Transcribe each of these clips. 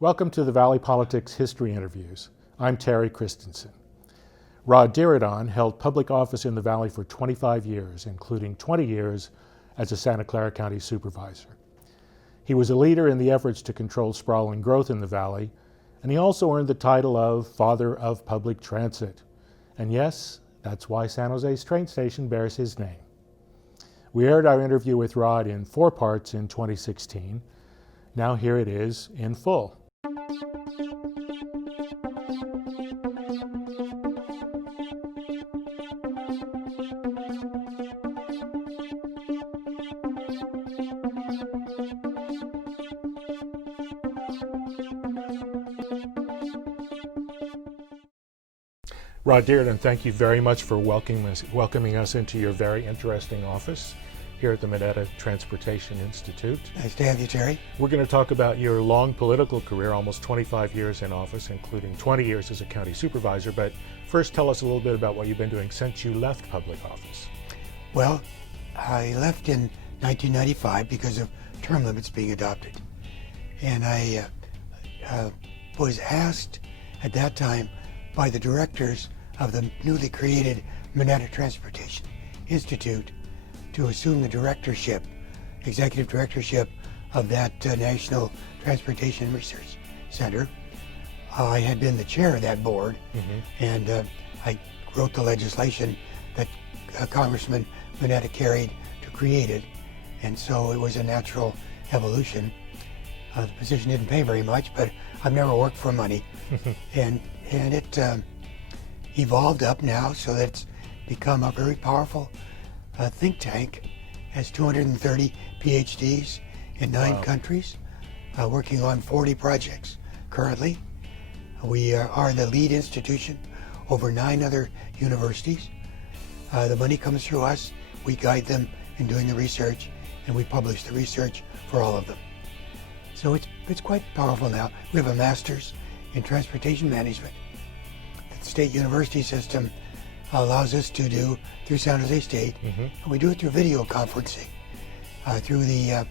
Welcome to the Valley Politics History Interviews. I'm Terry Christensen. Rod Diridon held public office in the Valley for 25 years, including 20 years as a Santa Clara County Supervisor. He was a leader in the efforts to control sprawling growth in the Valley, and he also earned the title of Father of Public Transit. And yes, that's why San Jose's train station bears his name. We aired our interview with Rod in 4 parts in 2016. Now here it is in full. Rod Diridon, thank you very much for welcoming us into your very interesting office here at the Mineta Transportation Institute. Nice to have you, Terry. We're going to talk about your long political career, almost 25 years in office, including 20 years as a county supervisor. But first, tell us a little bit about what you've been doing since you left public office. Well, I left in 1995 because of term limits being adopted. And I was asked at that time by the directors of the newly created Mineta Transportation Institute to assume the executive directorship of that National Transportation Research Center. I had been the chair of that board, and I wrote the legislation that Congressman Mineta carried to create it, and so it was a natural evolution. The position didn't pay very much, but I've never worked for money, and it evolved up now so that it's become a very powerful think tank. Has 230 PhDs in 9 countries, working on 40 projects currently. We are the lead institution over 9 other universities. The money comes through us. We guide them in doing the research, and we publish the research for all of them. So it's quite powerful now. We have a master's in transportation management. The state university system allows us to do through San Jose State, and we do it through video conferencing, through the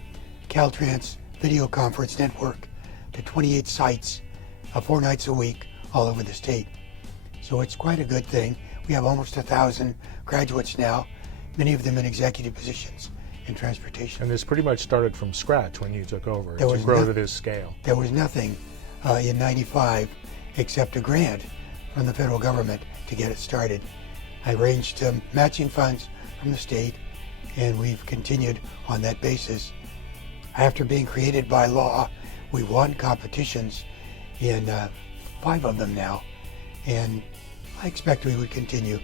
Caltrans video conference network to 28 sites, 4 nights a week, all over the state. So it's quite a good thing. We have almost 1,000 graduates now, many of them in executive positions in transportation. And this pretty much started from scratch when you took over to grow to this scale. There was nothing in '95 except a grant from the federal government to get it started. I arranged matching funds from the state, and we've continued on that basis. After being created by law, we won competitions in 5 of them now, and I expect we would continue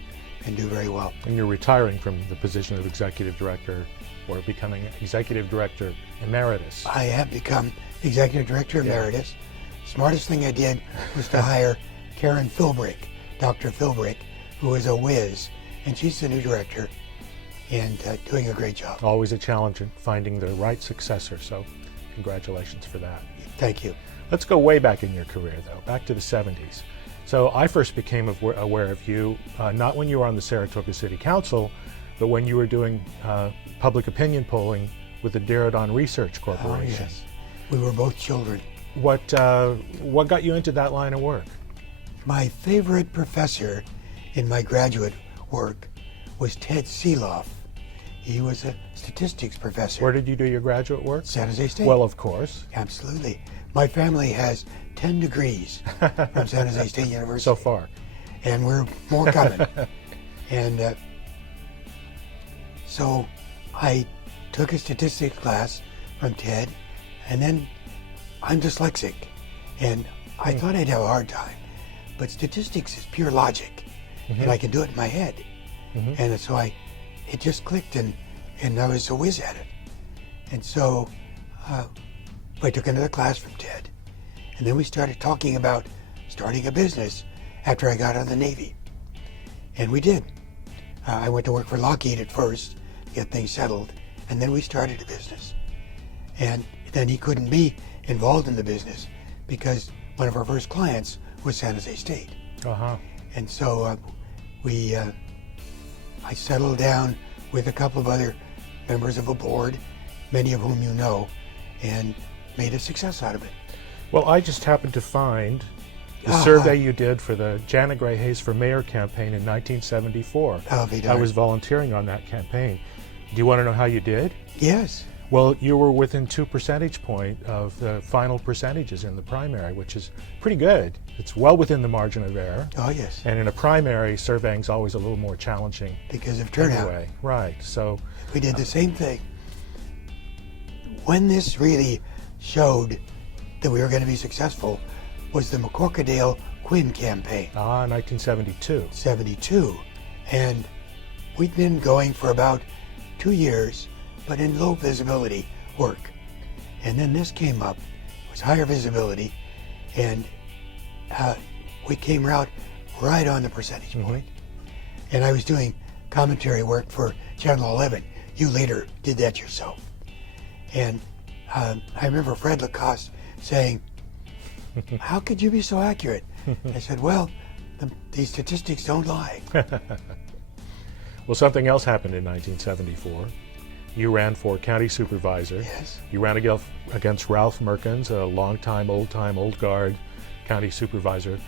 and do very well. And you're retiring from the position of executive director, or becoming executive director emeritus. I have become executive director emeritus. Smartest thing I did was to hire Karen Philbrick, Dr. Philbrick, who is a whiz, and she's the new director and doing a great job. Always a challenge in finding the right successor, so congratulations for that. Thank you. Let's go way back in your career, though, back to the 70s. So I first became aware of you, not when you were on the Saratoga City Council, but when you were doing public opinion polling with the Diridon Research Corporation. Oh, yes. We were both children. What got you into that line of work? My favorite professor in my graduate work was Ted Seeloff. He was a statistics professor. Where did you do your graduate work? San Jose State. Well, of course. Absolutely. My family has 10 degrees from San Jose State University. So far. And we're more coming. And so I took a statistics class from Ted, and then I'm dyslexic, and I thought I'd have a hard time. But statistics is pure logic, and I can do it in my head. And so it just clicked, and I was a whiz at it. And so I took another class from Ted, and then we started talking about starting a business after I got out of the Navy. And we did. I went to work for Lockheed at first, get things settled, and then we started a business. And then he couldn't be involved in the business because one of our first clients was San Jose State. And so I settled down with a couple of other members of a board, many of whom you know, and made a success out of it. Well, I just happened to find the Ah. survey you did for the Janet Gray Hayes for Mayor campaign in 1974. I'll be I darned. was volunteering on that campaign. Do you want to know how you did? Yes. Well, you were within 2 percentage point of the final percentages in the primary, which is pretty good. It's well within the margin of error. Oh, yes. And in a primary, surveying's always a little more challenging. Because of turnout. Anyway, right. So We did the same thing. When this really showed that we were going to be successful was the McCorkadale-Quinn campaign, 1972. 72. And we'd been going for about 2 years, but in low visibility work. And then this came up, it was higher visibility, and we came out right on the percentage point. And I was doing commentary work for Channel 11. You later did that yourself. And I remember Fred Lacoste saying, "How could you be so accurate?" I said, "Well, these statistics don't lie." Well, something else happened in 1974. You ran for county supervisor. Yes. You ran against Ralph Merkins, a long-time, old guard county supervisor.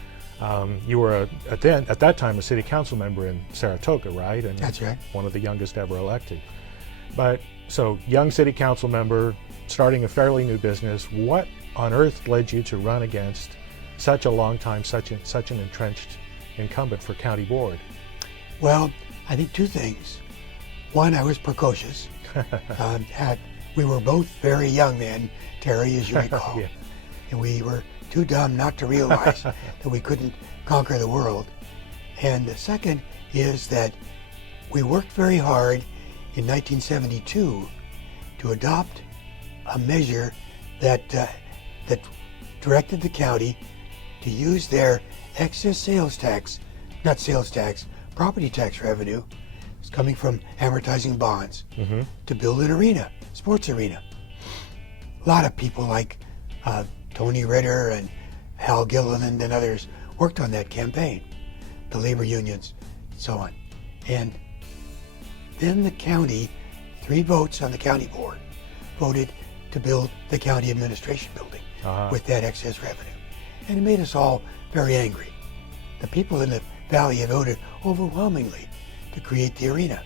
You were at that time a city council member in Saratoga, right? And That's right. one of the youngest ever elected. But so young city council member, starting a fairly new business. What on earth led you to run against such a long time, such an entrenched incumbent for county board? Well, I think two things. One, I was precocious. We were both very young then, Terry, as you recall. Yeah. And we were too dumb not to realize that we couldn't conquer the world. And the second is that we worked very hard in 1972 to adopt a measure that directed the county to use their excess sales tax, not sales tax, property tax revenue, it's coming from amortizing bonds, to build an arena, sports arena. A lot of people like Tony Ritter and Hal Gilliland and others worked on that campaign, the labor unions, and so on. And then the county, 3 votes on the county board, voted to build the county administration building with that excess revenue. And it made us all very angry. The people in the valley had voted overwhelmingly to create the arena.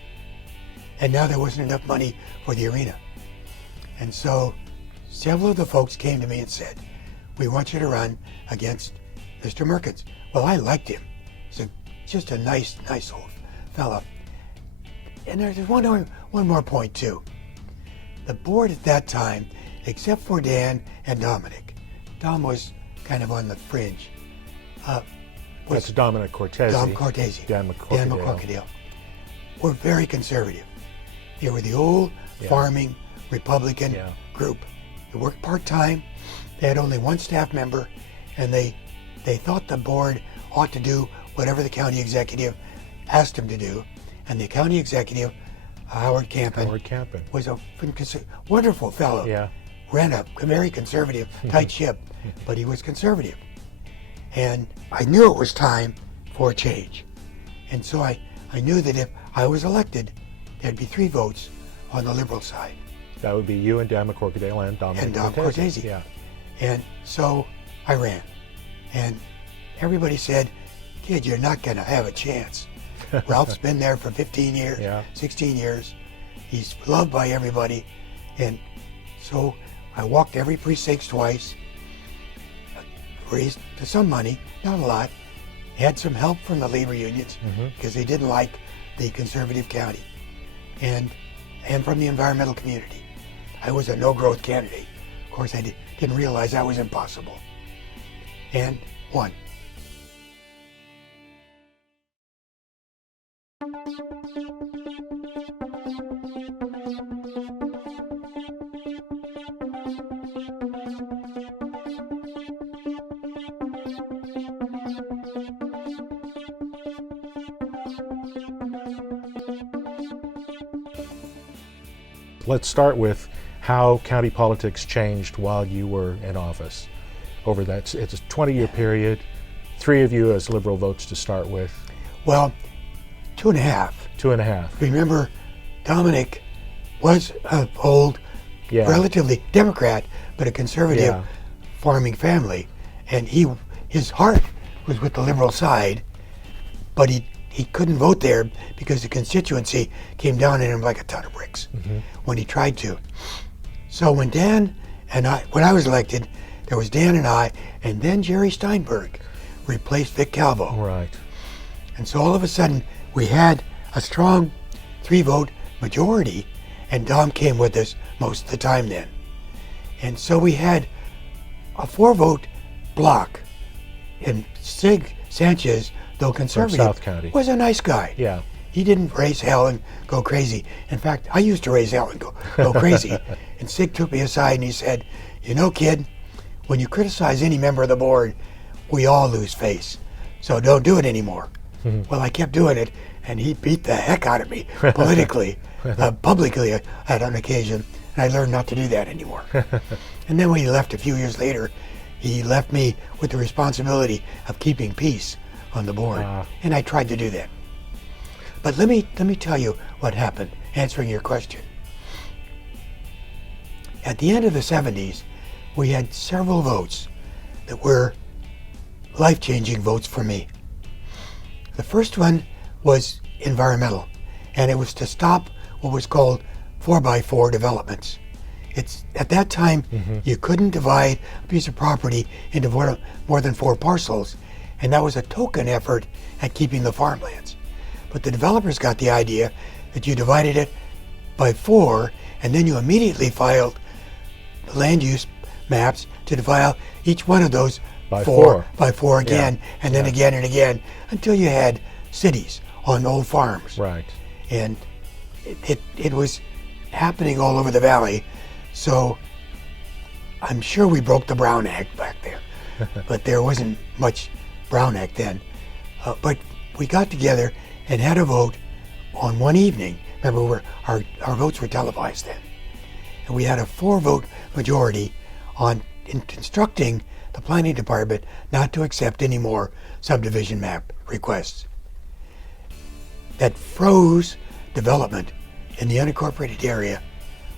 And now there wasn't enough money for the arena. And so several of the folks came to me and said, "We want you to run against Mr. Merkins." Well, I liked him. He's just a nice old fella. And there's one more point too. The board at that time, except for Dan and Dominic, Dom was kind of on the fringe. That's Dominic Cortese. Dom Cortese. Dan McCorkadale. Were very conservative. They were the old farming Republican group. They worked part-time. They had only 1 staff member, and they thought the board ought to do whatever the county executive asked them to do. And the county executive, Howard Campen, was a wonderful fellow. Yeah. Ran a very conservative, tight ship, but he was conservative. And I knew it was time for a change. And so I knew that if I was elected, there'd be 3 votes on the liberal side. That would be you and Dan McCorkadale and Dominic Cortese. Yeah. And so I ran. And everybody said, "Kid, you're not going to have a chance." Ralph's been there for 15 years, 16 years. He's loved by everybody. And so I walked every precinct twice, raised some money, not a lot, had some help from the labor unions because they didn't like the conservative county, and from the environmental community. I was a no-growth candidate. Of course, I didn't realize that was impossible. And won. Let's start with how county politics changed while you were in office. Over that, it's a 20-year period, 3 of you as liberal votes to start with. Well, 2.5. 2.5. Remember, Dominic was an old, relatively Democrat, but a conservative farming family, and his heart was with the Liberal side, but he couldn't vote there because the constituency came down on him like a ton of bricks when he tried to. So when I was elected, there was Dan and I, and then Jerry Steinberg replaced Vic Calvo. Right. And so all of a sudden, we had a strong 3-vote majority, and Dom came with us most of the time then. And so we had a 4-vote block, and Sig Sanchez, though conservative, South County. was a nice guy. Yeah. He didn't raise hell and go crazy. In fact, I used to raise hell and go crazy. And Sig took me aside and he said, "You know, kid, when you criticize any member of the board, we all lose face. So don't do it anymore." Well, I kept doing it, and he beat the heck out of me politically, publicly on occasion, and I learned not to do that anymore. And then when he left a few years later, he left me with the responsibility of keeping peace on the board, and I tried to do that. But let me tell you what happened, answering your question. At the end of the 70s, we had several votes that were life-changing votes for me. The first one was environmental, and it was to stop what was called 4x4 developments. At that time, you couldn't divide a piece of property into more than 4 parcels, and that was a token effort at keeping the farmlands. But the developers got the idea that you divided it by 4, and then you immediately filed the land use maps to divide each one of those by 4 by 4 again, Yeah. and then again and again, until you had cities on old farms. Right. And it was happening all over the valley, so I'm sure we broke the Brown Act back there, but there wasn't much Brown Act then. But we got together and had a vote on one evening. Remember, our votes were televised then. And we had a 4-vote majority in instructing the planning department not to accept any more subdivision map requests. That froze development in the unincorporated area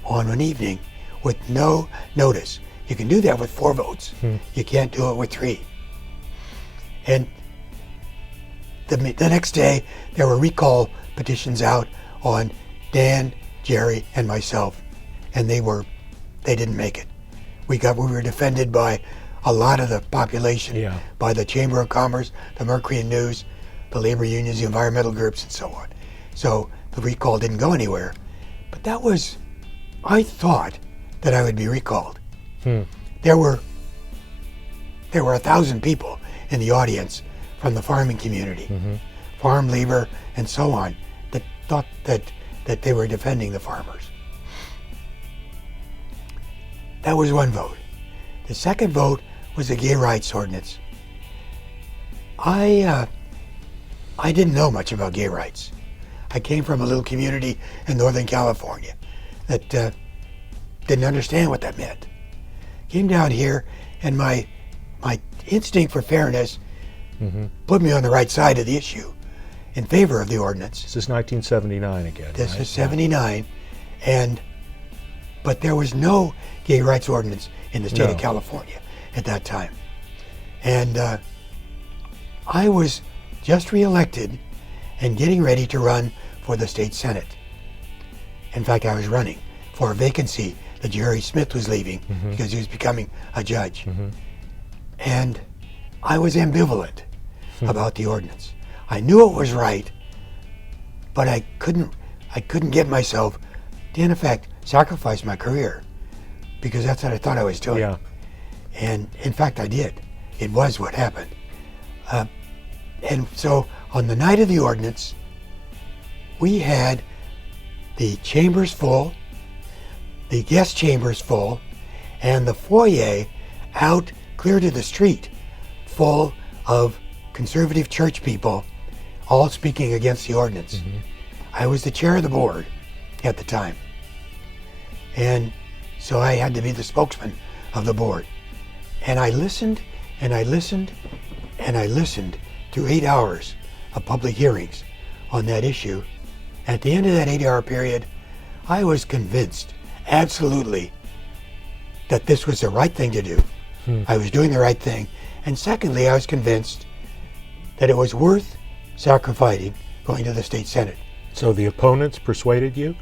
on an evening with no notice. You can do that with 4 votes. You can't do it with 3. And the next day, there were recall petitions out on Dan, Jerry, and myself, and they didn't make it. We were defended by a lot of the population, by the Chamber of Commerce, the Mercury News, the labor unions, the environmental groups, and so on. So the recall didn't go anywhere. But I thought that I would be recalled. There were 1,000 people in the audience from the farming community, farm labor, and so on, that thought that they were defending the farmers. That was one vote. The second vote was the gay rights ordinance. I didn't know much about gay rights. I came from a little community in Northern California that didn't understand what that meant. Came down here, and my instinct for fairness put me on the right side of the issue in favor of the ordinance. This is 1979 again. This right? is 79, but there was no gay rights ordinance in the state of California at that time. And I was just reelected and getting ready to run for the state senate. In fact, I was running for a vacancy that Jerry Smith was leaving because he was becoming a judge. And I was ambivalent about the ordinance. I knew it was right, but I couldn't get myself to, in effect, sacrifice my career, because that's what I thought I was doing. Yeah. And in fact, I did. It was what happened. And so on the night of the ordinance, we had the chambers full, the guest chambers full, and the foyer out clear to the street full of conservative church people, all speaking against the ordinance. I was the chair of the board at the time. And so I had to be the spokesman of the board. And I listened, and I listened, and I listened to 8 hours of public hearings on that issue. At the end of that 8-hour period, I was convinced, absolutely, that this was the right thing to do. I was doing the right thing. And secondly, I was convinced that it was worth sacrificing going to the state senate. So the opponents persuaded you?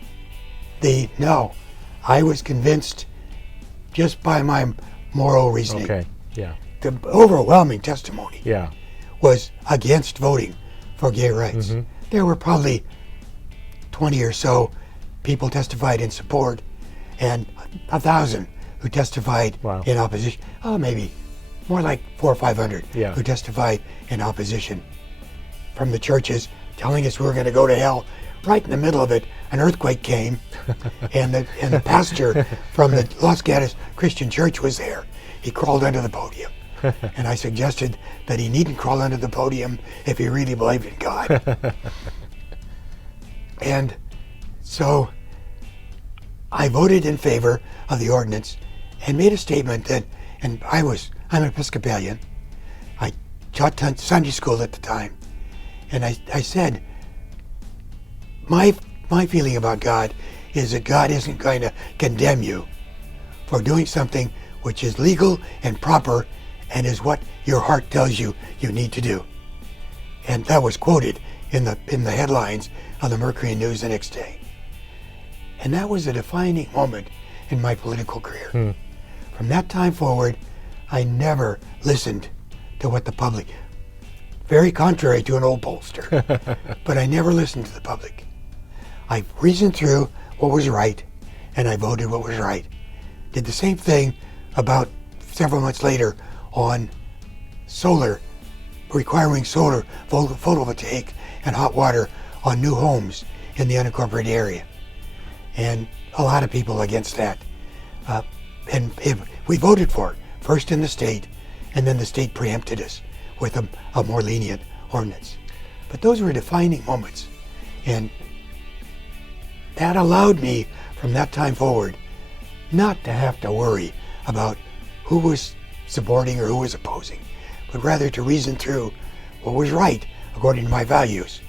No, I was convinced just by my moral reasoning. Okay, yeah. The overwhelming testimony Yeah. was against voting for gay rights. There were probably 20 or so people testified in support, and 1,000 who testified Wow. in opposition. Oh, maybe more like 400 or 500 Yeah. who testified in opposition from the churches, telling us we were going to go to hell. Right in the middle of it, an earthquake came, and the pastor from the Los Gatos Christian Church was there. He crawled under the podium, and I suggested that he needn't crawl under the podium if he really believed in God. And so I voted in favor of the ordinance and made a statement that, and I'm an Episcopalian. I taught Sunday school at the time, and I said, my feeling about God is that God isn't going to condemn you for doing something which is legal and proper and is what your heart tells you you need to do. And that was quoted in the headlines of the Mercury News the next day. And that was a defining moment in my political career. From that time forward, I never listened to what the public, very contrary to an old pollster, but I never listened to the public. I reasoned through what was right, and I voted what was right. Did the same thing about several months later on solar, requiring solar photovoltaic and hot water on new homes in the unincorporated area. And a lot of people against that. And we voted for it, first in the state, and then the state preempted us with a more lenient ordinance. But those were defining moments. And that allowed me, from that time forward, not to have to worry about who was supporting or who was opposing, but rather to reason through what was right according to my values,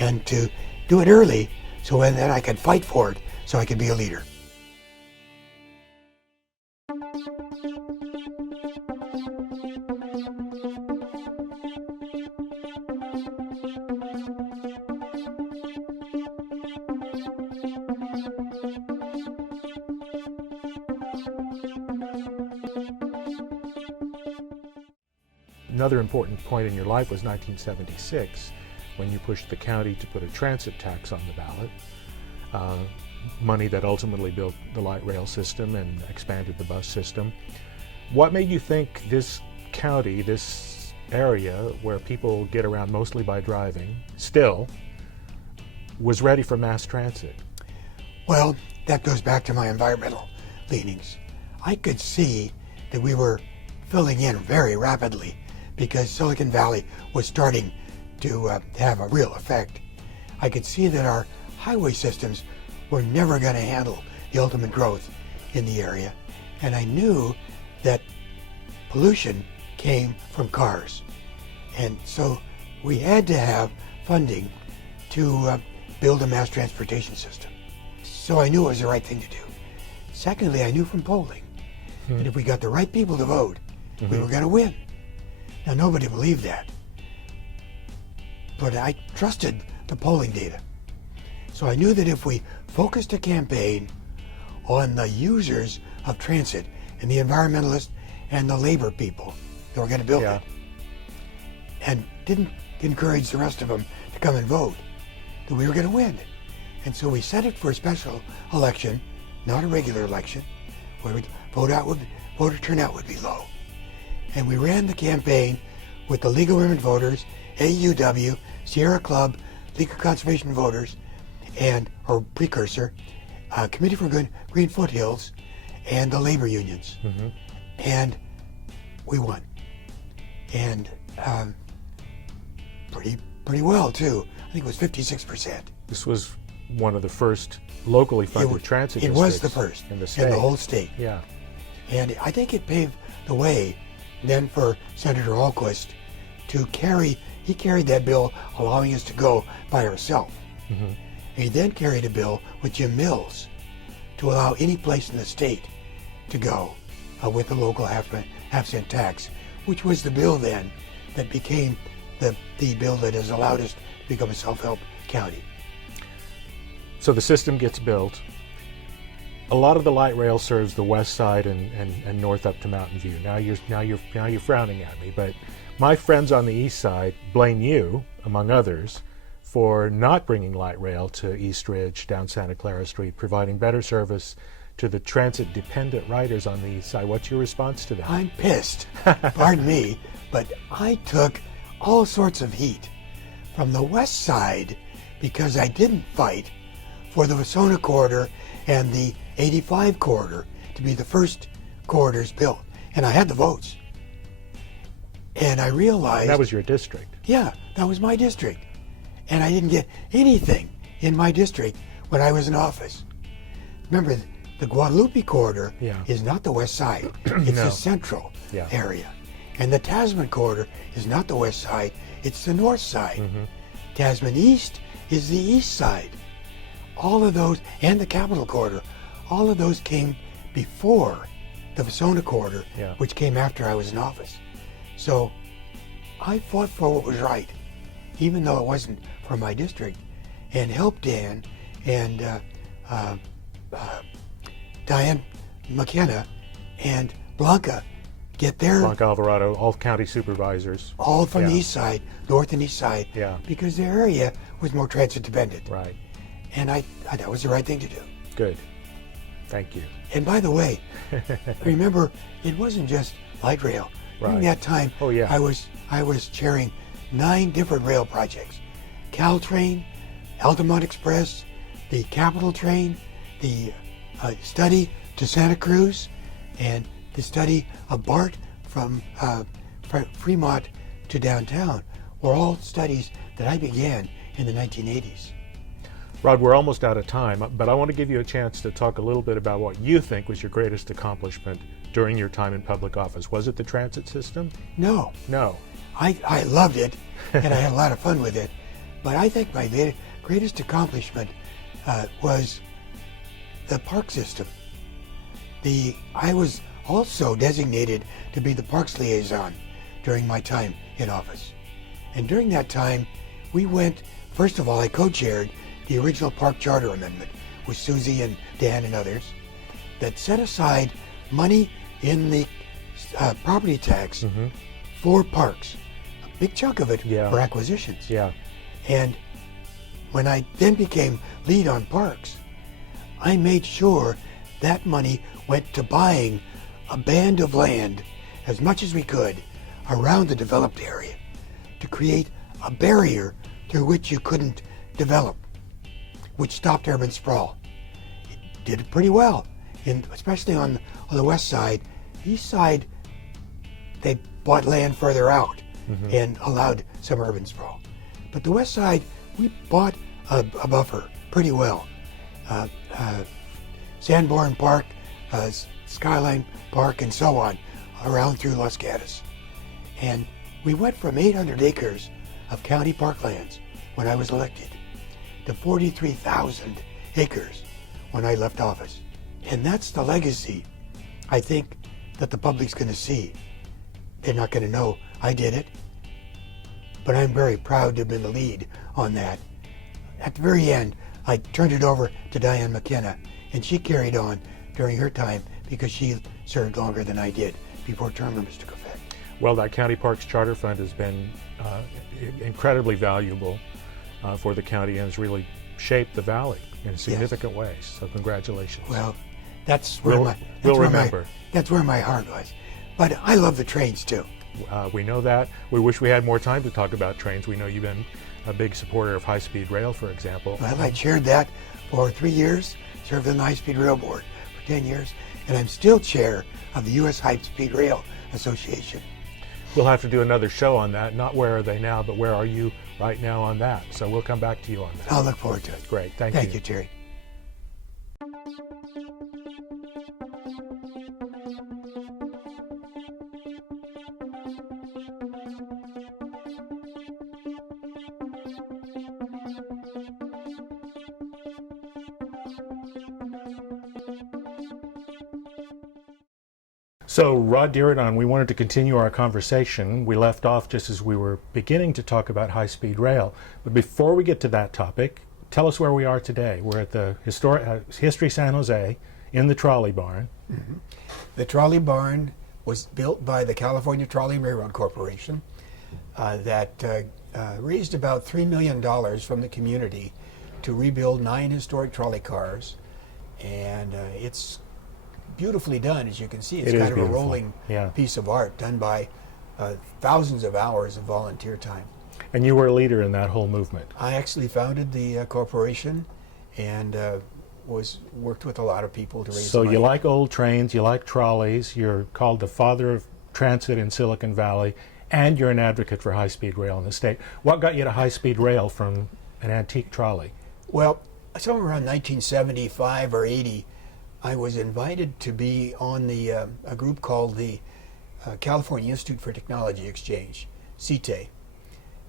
and to do it early so that I could fight for it so I could be a leader. Another important point in your life was 1976, when you pushed the county to put a transit tax on the ballot, money that ultimately built the light rail system and expanded the bus system. What made you think this county, this area where people get around mostly by driving, still was ready for mass transit? Well, that goes back to my environmental leanings. I could see that we were filling in very rapidly because Silicon Valley was starting to have a real effect. I could see that our highway systems were never going to handle the ultimate growth in the area. And I knew that pollution came from cars. And so we had to have funding to build a mass transportation system. So I knew it was the right thing to do. Secondly, I knew from polling that if we got the right people to vote, we were going to win. Now, nobody believed that, but I trusted the polling data. So I knew that if we focused a campaign on the users of transit and the environmentalists and the labor people that were going to build it, and didn't encourage the rest of them to come and vote, that we were going to win. And so we set it for a special election, not a regular election, where voter turnout would be low. And we ran the campaign with the League of Women Voters, AUW, Sierra Club, League of Conservation Voters, and our precursor, Committee for Green Foothills, and the labor unions. And we won. And pretty well, too. I think it was 56%. This was one of the first locally funded transit districts. It was the first in the state. In the whole state. Yeah. And I think it paved the way then for Senator Alquist to carried that bill allowing us to go by ourselves. And he then carried a bill with Jim Mills to allow any place in the state to go with a local half half-cent tax, which was the bill then that became the bill that has allowed us to become a self-help county. So the system gets built. A lot of the light rail serves the west side and north up to Mountain View. Now you're frowning at me, but my friends on the east side blame you, among others, for not bringing light rail to East Ridge down Santa Clara Street, providing better service to the transit-dependent riders on the east side. What's your response to that? I'm pissed, pardon me, but I took all sorts of heat from the west side because I didn't fight for the Wasona corridor and the 85 corridor to be the first corridors built. And I had the votes. And I realized... That was your district. Yeah, that was my district. And I didn't get anything in my district when I was in office. Remember, the Guadalupe corridor is not the west side. It's the central area. And the Tasman corridor is not the west side. It's the north side. Tasman East is the east side. All of those, and the Capital corridor, all of those came before the Wasona corridor, which came after I was in office. So I fought for what was right, even though it wasn't for my district, and helped Dan and Diane McKenna and Blanca get their... Blanca Alvarado, all county supervisors. All from the east side, north and east side, because their area was more transit dependent. Right. And I that was the right thing to do. Good. Thank you. And by the way, remember, it wasn't just light rail. During that time, I was chairing 9 different rail projects. Caltrain, Altamont Express, the Capital Train, the study to Santa Cruz, and the study of BART from Fremont to downtown were all studies that I began in the 1980s. Rod, we're almost out of time, but I want to give you a chance to talk a little bit about what you think was your greatest accomplishment during your time in public office. Was it the transit system? No. No. I loved it, and I had a lot of fun with it, but I think my greatest accomplishment was the park system. I was also designated to be the parks liaison during my time in office. And during that time, we went, first of all, I co-chaired the original park charter amendment with Susie and Dan and others that set aside money in the property tax for parks, a big chunk of it for acquisitions. And when I then became lead on parks, I made sure that money went to buying a band of land, as much as we could, around the developed area to create a barrier through which you couldn't develop, which stopped urban sprawl. It did it pretty well, especially on the west side. East side, they bought land further out and allowed some urban sprawl. But the west side, we bought a buffer pretty well. Sanborn Park, Skyline Park, and so on, around through Los Gatos. And we went from 800 acres of county parklands when I was elected to 43,000 acres when I left office. And that's the legacy, I think, that the public's going to see. They're not going to know I did it, but I'm very proud to have been the lead on that. At the very end, I turned it over to Diane McKenna, and she carried on during her time because she served longer than I did before term limits took effect. Well, that County Parks Charter Fund has been incredibly valuable for the county and has really shaped the valley in significant ways. So congratulations. Well, that's where that's where my heart was. But I love the trains too. We know that. We wish we had more time to talk about trains. We know you've been a big supporter of high-speed rail, for example. Well, I chaired that for 3 years, served on the High-Speed Rail Board for 10 years, and I'm still chair of the U.S. High-Speed Rail Association. We'll have to do another show on that. Not where are they now, but where are you right now on that. So we'll come back to you on that. I'll look forward to it. Great. Thank you. Thank you, Terry. So, Rod Diridon, we wanted to continue our conversation. We left off just as we were beginning to talk about high-speed rail. But before we get to that topic, tell us where we are today. We're at the History San Jose in the trolley barn. Mm-hmm. The trolley barn was built by the California Trolley and Railroad Corporation that raised about $3 million from the community to rebuild 9 historic trolley cars. And it's beautifully done, as you can see. It's kind of a rolling piece of art done by thousands of hours of volunteer time. And you were a leader in that whole movement. I actually founded the corporation and worked with a lot of people to raise So money. you like old trains, you like trolleys, you're called the father of transit in Silicon Valley, and you're an advocate for high-speed rail in the state. What got you to high-speed rail from an antique trolley? Well, somewhere around 1975 or 80, I was invited to be on a group called the California Institute for Technology Exchange, CITE.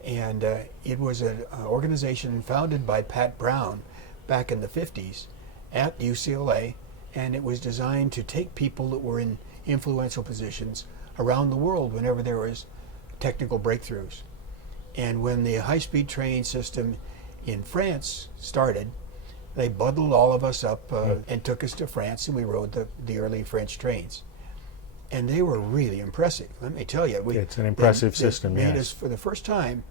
And it was an organization founded by Pat Brown back in the 50s at UCLA, and it was designed to take people that were in influential positions around the world whenever there was technical breakthroughs. And when the high-speed train system in France started, they bundled all of us up and took us to France, and we rode the early French trains. And they were really impressive, let me tell you. It's an impressive system, It made yes. us, for the first time,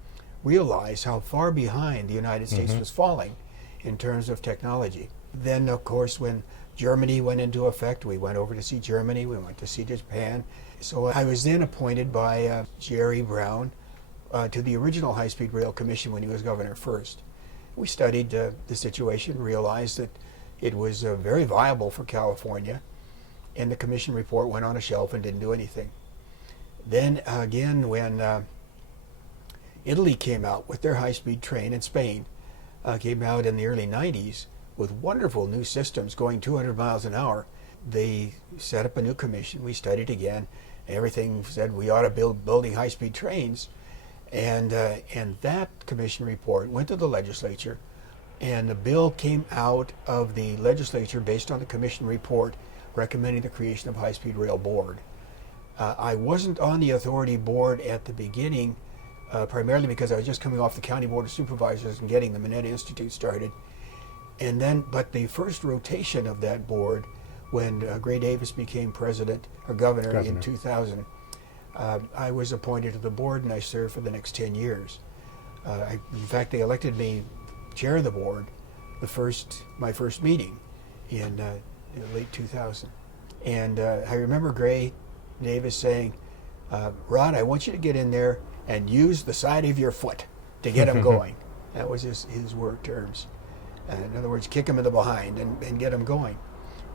realize how far behind the United States was falling in terms of technology. Then, of course, when Germany went into effect, we went over to see Germany, we went to see Japan. So I was then appointed by Jerry Brown to the original High-Speed Rail Commission when he was governor first. We studied the situation, realized that it was very viable for California, and the commission report went on a shelf and didn't do anything. Then again, when Italy came out with their high-speed train, and Spain came out in the early 90s with wonderful new systems going 200 miles an hour, they set up a new commission. We studied again. Everything said we ought to building high-speed trains. And that commission report went to the legislature, and the bill came out of the legislature based on the commission report recommending the creation of high-speed rail board. I wasn't on the authority board at the beginning, primarily because I was just coming off the county board of supervisors and getting the Mineta Institute started. And then, but the first rotation of that board, when Gray Davis became president or governor in 2000, I was appointed to the board, and I served for the next 10 years. In fact, they elected me chair of the board my first meeting in late 2000. And I remember Gray Davis saying, Rod, I want you to get in there and use the side of your foot to get them going. That was his word terms. In other words, kick them in the behind and get them going.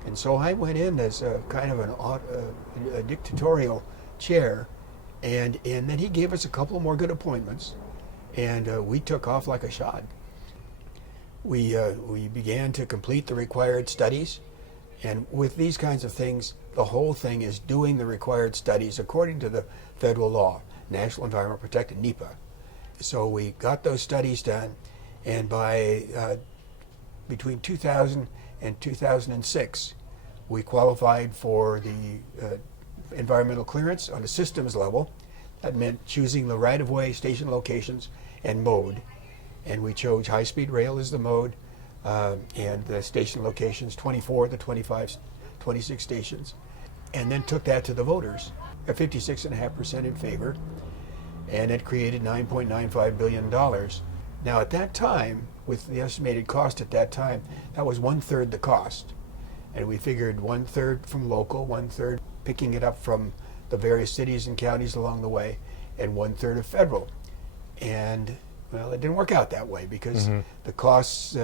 And so I went in as a kind of a dictatorial chair, and then he gave us a couple more good appointments, and we took off like a shot. We began to complete the required studies, and with these kinds of things, the whole thing is doing the required studies according to the federal law, National Environment Protected, NEPA. So we got those studies done, and by between 2000 and 2006, we qualified for the environmental clearance on a systems level. That meant choosing the right-of-way, station locations, and mode. And we chose high-speed rail as the mode, and the station locations, 24 of the 26 stations, and then took that to the voters at 56.5% in favor, and it created $9.95 billion. Now at that time, with the estimated cost at that time, that was 1/3 the cost. And we figured 1/3 from local, 1/3 picking it up from the various cities and counties along the way, and 1/3 of federal. And well, it didn't work out that way because the costs,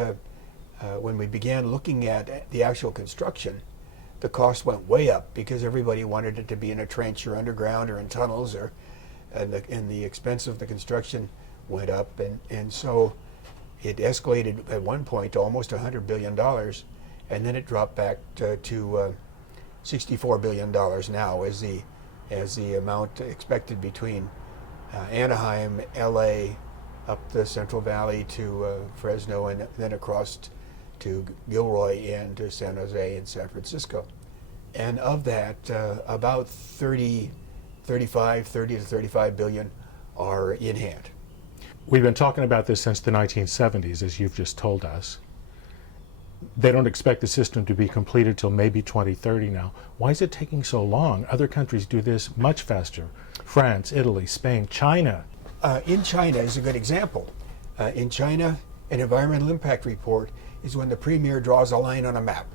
when we began looking at the actual construction, the cost went way up because everybody wanted it to be in a trench or underground or in tunnels, and the expense of the construction went up, and so it escalated at one point to almost $100 billion, and then it dropped back to $64 billion now as the amount expected between Anaheim, LA, up the Central Valley to Fresno, and then across to Gilroy and to San Jose and San Francisco. And of that, about 30 to 35 billion are in hand. We've been talking about this since the 1970s, as you've just told us. They don't expect the system to be completed till maybe 2030 now. Why is it taking so long? Other countries do this much faster. France, Italy, Spain, China. In China is a good example. In China, an environmental impact report is when the premier draws a line on a map.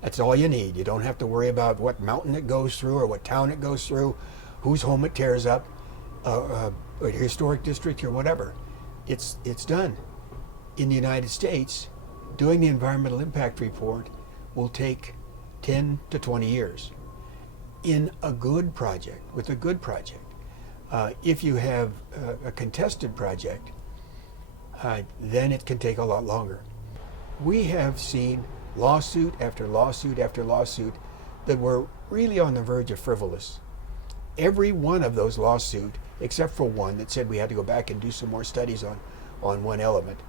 That's all you need. You don't have to worry about what mountain it goes through or what town it goes through, whose home it tears up, or historic district or whatever. It's done. In the United States, doing the environmental impact report will take 10 to 20 years. In a good project, with a good project, if you have a contested project, then it can take a lot longer. We have seen lawsuit after lawsuit after lawsuit that were really on the verge of frivolous. Every one of those lawsuits, except for one that said we had to go back and do some more studies on one element,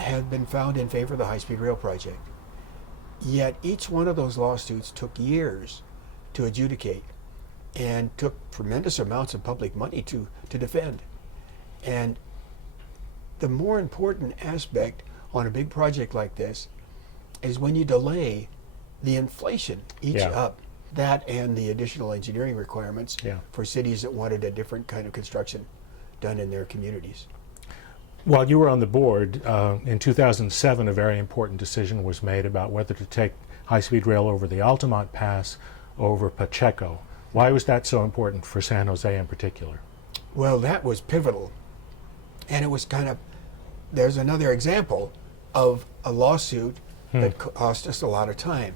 have been found in favor of the high-speed rail project. Yet each one of those lawsuits took years to adjudicate and took tremendous amounts of public money to defend. And the more important aspect on a big project like this is when you delay, the inflation eats up that and the additional engineering requirements for cities that wanted a different kind of construction done in their communities. While you were on the board, in 2007, a very important decision was made about whether to take high-speed rail over the Altamont Pass over Pacheco. Why was that so important for San Jose in particular? Well, that was pivotal. And it was there's another example of a lawsuit that cost us a lot of time.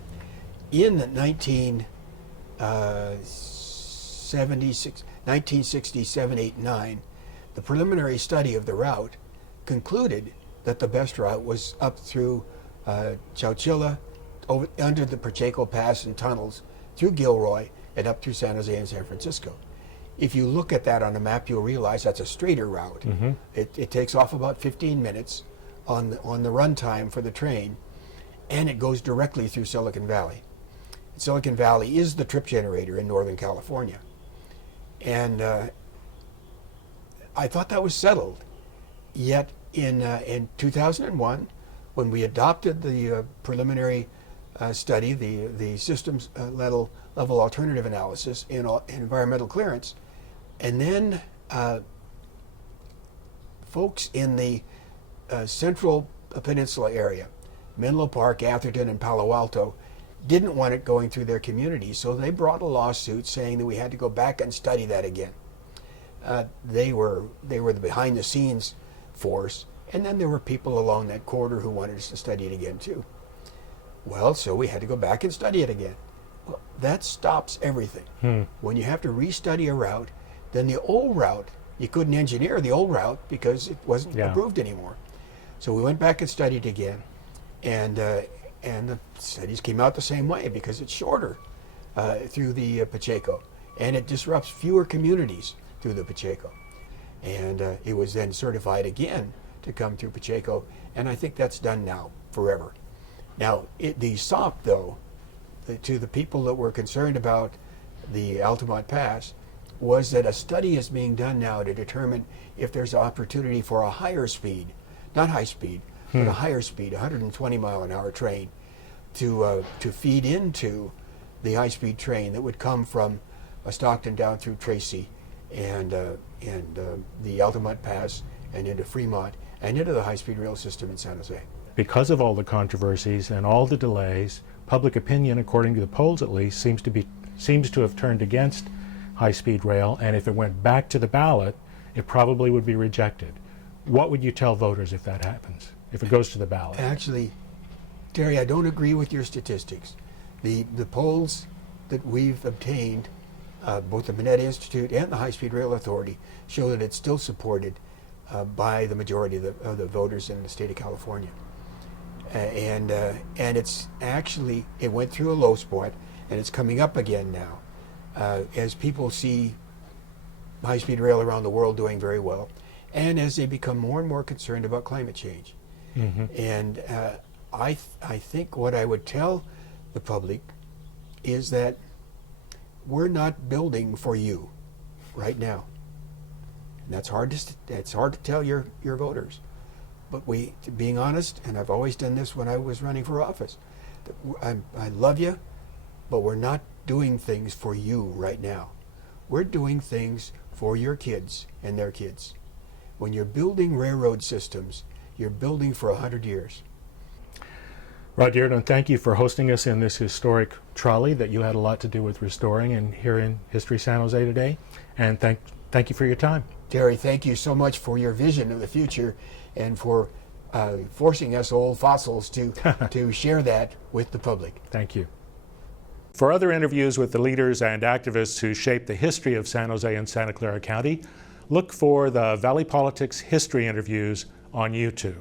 In 1967, 8, 9, the preliminary study of the route concluded that the best route was up through Chowchilla, under the Pacheco Pass and tunnels, through Gilroy, and up through San Jose and San Francisco. If you look at that on a map, you'll realize that's a straighter route. It takes off about 15 minutes on the run time for the train, and it goes directly through Silicon Valley. Silicon Valley is the trip generator in Northern California. And I thought that was settled. Yet in 2001, when we adopted the preliminary study, the systems level alternative analysis in environmental clearance, and then folks in the central peninsula area, Menlo Park, Atherton, and Palo Alto, didn't want it going through their community, so they brought a lawsuit saying that we had to go back and study that again. They were the behind-the-scenes force, and then there were people along that corridor who wanted us to study it again too. Well, so we had to go back and study it again. Well, that stops everything. When you have to restudy a route, then the old route, you couldn't engineer the old route because it wasn't approved anymore. So we went back and studied again, and the studies came out the same way because it's shorter through the Pacheco, and it disrupts fewer communities through the Pacheco. And it was then certified again to come through Pacheco, and I think that's done now forever. Now, the SOP, though, to the people that were concerned about the Altamont Pass, was that a study is being done now to determine if there's opportunity for a higher speed, not high speed, but a higher speed, 120 mile an hour train, to feed into the high speed train that would come from Stockton down through Tracy and the Altamont Pass and into Fremont and into the high speed rail system in San Jose. Because of all the controversies and all the delays, public opinion, according to the polls at least, seems to have turned against high-speed rail, and if it went back to the ballot, it probably would be rejected. What would you tell voters if that happens, if it goes to the ballot? Actually, Terry, I don't agree with your statistics. The polls that we've obtained, both the Mineta Institute and the High Speed Rail Authority, show that it's still supported by the majority of the voters in the state of California. And it's actually, it went through a low spot, and it's coming up again now as people see high-speed rail around the world doing very well, and as they become more and more concerned about climate change. And I think what I would tell the public is that we're not building for you right now. And that's hard to tell your voters. But being honest, and I've always done this when I was running for office, I love you, but we're not doing things for you right now. We're doing things for your kids and their kids. When you're building railroad systems, you're building for 100 years. Rod Diridon, thank you for hosting us in this historic trolley that you had a lot to do with restoring and here in History San Jose today. And thank you for your time. Terry, thank you so much for your vision of the future and for forcing us old fossils to share that with the public. Thank you. For other interviews with the leaders and activists who shaped the history of San Jose and Santa Clara County, look for the Valley Politics History Interviews on YouTube.